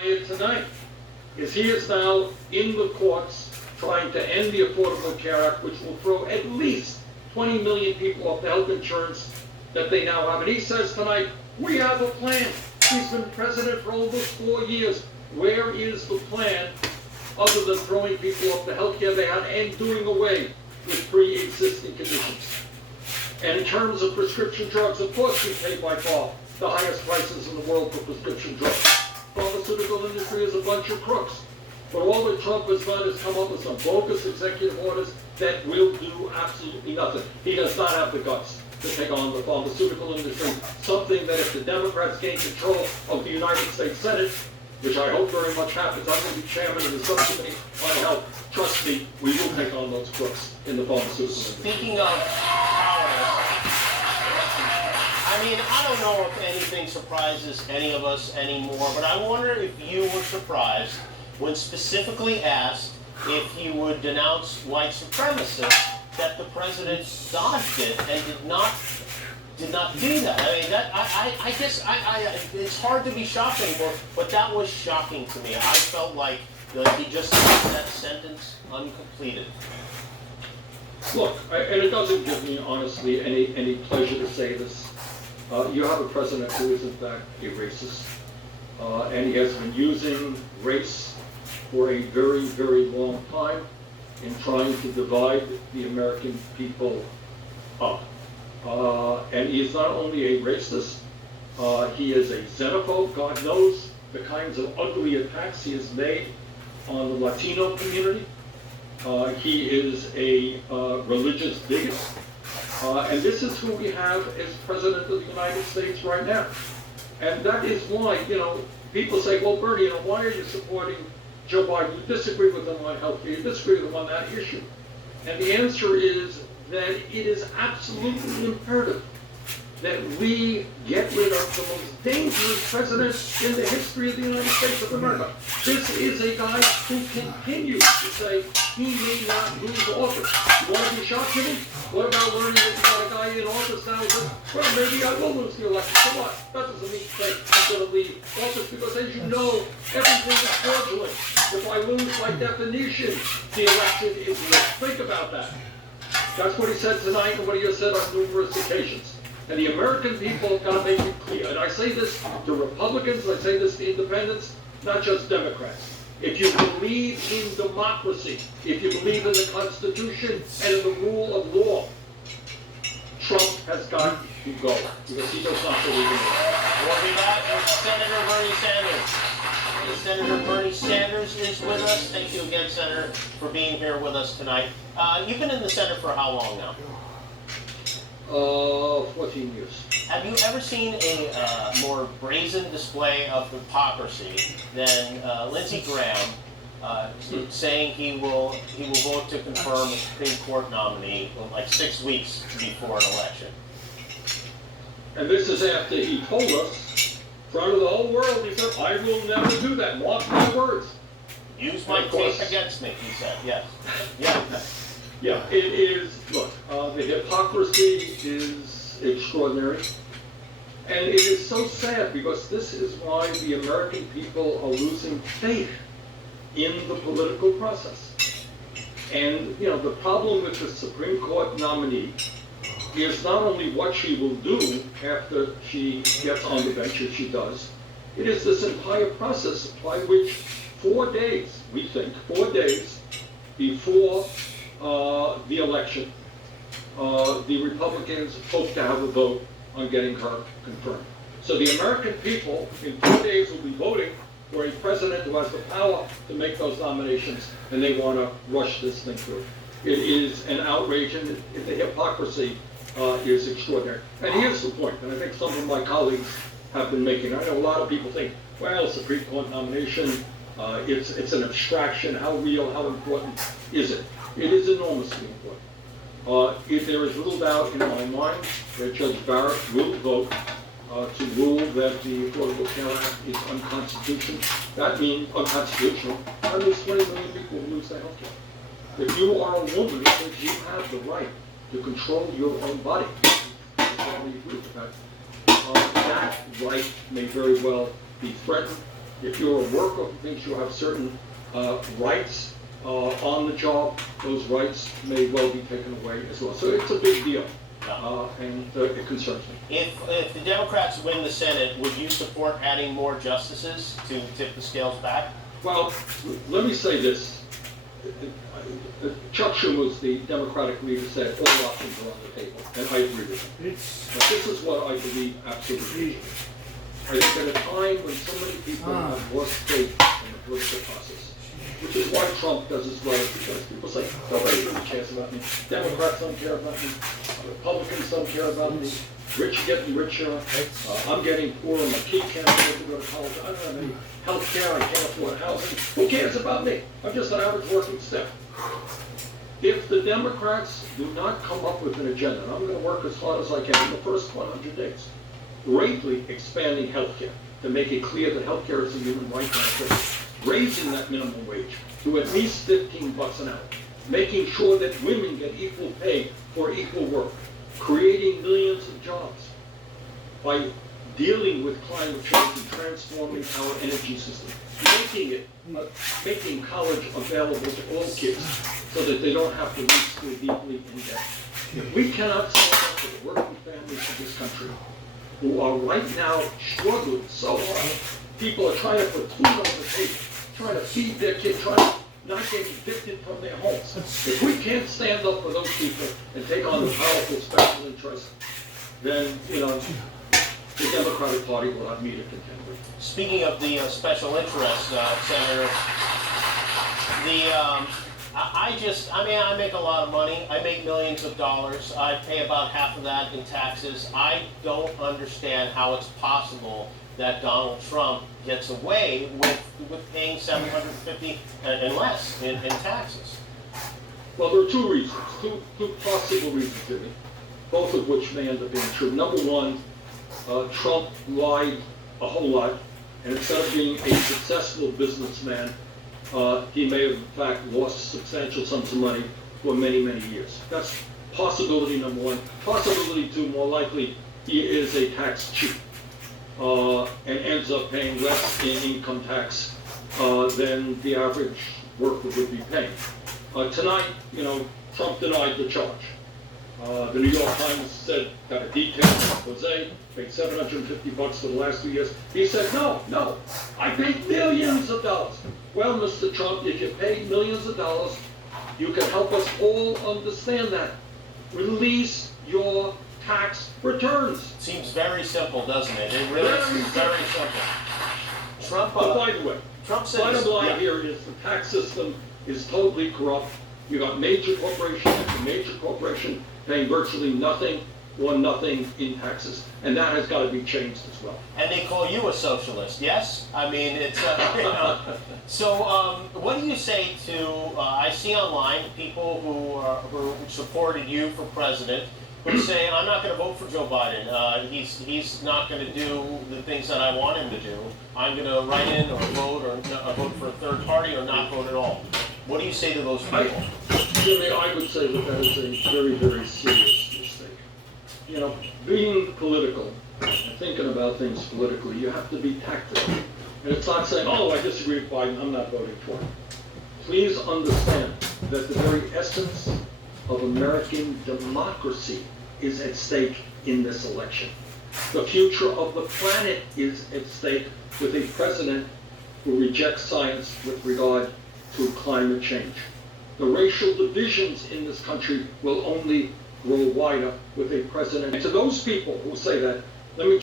tonight is he is now in the courts trying to end the Affordable Care Act, which will throw at least 20 million people off the health insurance that they now have. And he says tonight, we have a plan. He's been president for almost 4 years. Where is the plan other than throwing people off the health care they had and doing away with pre-existing conditions? And in terms of prescription drugs, of course we pay by far the highest prices in the world for prescription drugs. Pharmaceutical industry is a bunch of crooks. But all that Trump has done is come up with some bogus executive orders that will do absolutely nothing. He does not have the guts to take on the pharmaceutical industry, something that if the Democrats gain control of the United States Senate, which I hope very much happens, I'm going to be chairman of the subcommittee on health. Trust me, we will take on those crooks in the pharmaceutical industry. Speaking of cowardice, I mean, I don't know if anything surprises any of us anymore, but I wonder if you were surprised when specifically asked if he would denounce white supremacists, that the president dodged it and did not do that. I mean, that I guess it's hard to be shocked anymore, but that was shocking to me. I felt like he just left that sentence uncompleted. Look, and it doesn't give me, honestly, any pleasure to say this. You have a president who is, in fact, a racist, and he has been using race for a very, very long time in trying to divide the American people up. And he is not only a racist, he is a xenophobe. God knows the kinds of ugly attacks he has made on the Latino community. He is a religious bigot. And this is who we have as President of the United States right now. And that is why, people say, well, Bernie, why are you supporting Joe Biden? You disagree with him on health care, you disagree with him on that issue. And the answer is that it is absolutely imperative that we get rid of the most dangerous president in the history of the United States of America. This is a guy who continues to say he may not lose office. You want to be shocked, Jimmy? What about learning that you got a guy in office now who says, well, maybe I will lose the election. So what? That doesn't mean I'm going to leave office, because as you know, everything is fraudulent. If I lose, by definition, the election is rigged. Think about that. That's what he said tonight and what he has said on numerous occasions. And the American people have got to make it clear. And I say this to Republicans, I say this to independents, not just Democrats. If you believe in democracy, if you believe in the Constitution and in the rule of law, Trump has got to go, because he does not believe in it. We'll be back with Senator Bernie Sanders. Senator Bernie Sanders is with us. Thank you again, Senator, for being here with us tonight. You've been in the Senate for how long now? 14 years. Have you ever seen a more brazen display of hypocrisy than Lindsey Graham saying he will vote to confirm a Supreme Court nominee like 6 weeks before an election? And this is after he told us, in front of the whole world, he said, I will never do that. Mark my words. Use my tape against me, he said. Yes. Yeah. Yeah, it is, look, the hypocrisy is extraordinary. And it is so sad, because this is why the American people are losing faith in the political process. And, the problem with the Supreme Court nominee is not only what she will do after she gets on the bench, as she does, it is this entire process by which 4 days, we think, 4 days before the election, the Republicans hope to have a vote on getting her confirmed. So the American people in 4 days will be voting for a president who has the power to make those nominations, and they want to rush this thing through. It is an outrage, and the hypocrisy is extraordinary. And here's the point, and I think some of my colleagues have been making. I know a lot of people think, well, Supreme Court nomination, it's an abstraction. How real, how important is it? It is enormously important. If there is little doubt in my mind that Judge Barrett will vote to rule that the Affordable Care Act is unconstitutional, that means 20 million people will lose their health care. If you are a woman, if you have the right to control your own body, that right may very well be threatened. If you're a worker who thinks you have certain rights on the job, those rights may well be taken away as well. So it's a big deal, and it concerns me. If the Democrats win the Senate, would you support adding more justices to tip the scales back? Well, let me say this. Chuck Schumer, the Democratic leader, said all options are on the table, and I agree with him. But this is what I believe absolutely. I think at a time when so many people have lost faith in the political process, which is why Trump does as well, because people say, nobody really cares about me. Democrats don't care about me. Republicans don't care about me. Rich getting richer. I'm getting poorer. My kid can't afford to go to college. I don't have any health care. I can't afford housing. Who cares about me? I'm just an average working step. If the Democrats do not come up with an agenda, and I'm going to work as hard as I can in the first 100 days, greatly expanding health care to make it clear that health care is a human right benefit, raising that minimum wage to at least $15 an hour, making sure that women get equal pay for equal work, creating millions of jobs by dealing with climate change and transforming our energy system, making college available to all kids so that they don't have to leave school deeply in debt. If we cannot stand up for the working families of this country, who are right now struggling so hard, people are trying to put food on the table, trying to feed their kids, trying to not get evicted from their homes. If we can't stand up for those people and take on the powerful special interests, then, the Democratic Party will have me to contend with. Speaking of the special interests, Senator, I make a lot of money. I make millions of dollars. I pay about half of that in taxes. I don't understand how it's possible that Donald Trump gets away with paying $750 and less in taxes. Well, there are two reasons, two possible reasons, Jimmy, both of which may end up being true. Number one, Trump lied a whole lot, and instead of being a successful businessman, he may have in fact lost substantial sums of money for many, many years. That's possibility number one. Possibility two, more likely, he is a tax cheat and ends up paying less in income tax than the average worker would be paying. Tonight, Trump denied the charge. The New York Times said, got a detail on Jose, paid $750 for the last 2 years. He said, no, I paid millions of dollars. Well, Mr. Trump, if you paid millions of dollars, you can help us all understand that. Release your tax returns. Seems very simple, doesn't it? It really is very simple. Trump, But by the way, Trump said bottom line here is the tax system is totally corrupt. You got major corporation after major corporation paying virtually nothing or nothing in taxes, and that has got to be changed as well. And they call you a socialist, yes? I mean, it's So, what do you say to? I see online people who supported you for president who say, I'm not going to vote for Joe Biden. He's not going to do the things that I want him to do. I'm going to write in or vote for a third party or not vote at all. What do you say to those people? Jimmy, I would say that is a very, very serious mistake. Being political and thinking about things politically, you have to be tactical. And it's not saying, I disagree with Biden, I'm not voting for him. Please understand that the very essence of American democracy is at stake in this election. The future of the planet is at stake with a president who rejects science with regard to climate change. The racial divisions in this country will only grow wider with a president. And to those people who say that, let me